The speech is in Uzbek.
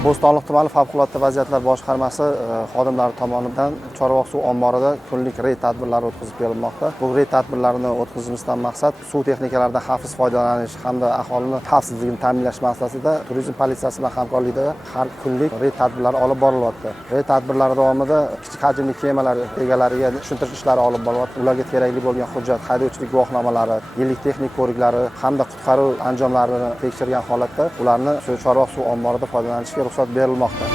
Bo'stonliq tumani favqulodda vaziyatlar boshqarmasi xodimlari tomonidan Chorvoq suv omborida kunlik reyd tadbirlari o'tkazib berilmoqda. Bu reyd tadbirlarini o'tkazishimizdan maqsad suv texnikalaridan xavfsiz foydalanish hamda aholini xavfsizligini ta'minlash maqsadida turizm politsiyasi bilan hamkorlikda har kunlik reyd tadbirlari olib borilyapti. Reyd tadbirlari davomida kichik hajmli kemalar egalariga tushuntirish ishlari olib borilyapti. Ularga kerakli bo'lgan hujjat, haydovchilik guvohnomalari, yillik texnik ko'riklari hamda qutqaruv anjomlarini tekshirgan holatda ularni Chorvoq suv omborida foydalanishga ruxsat berilmoqda.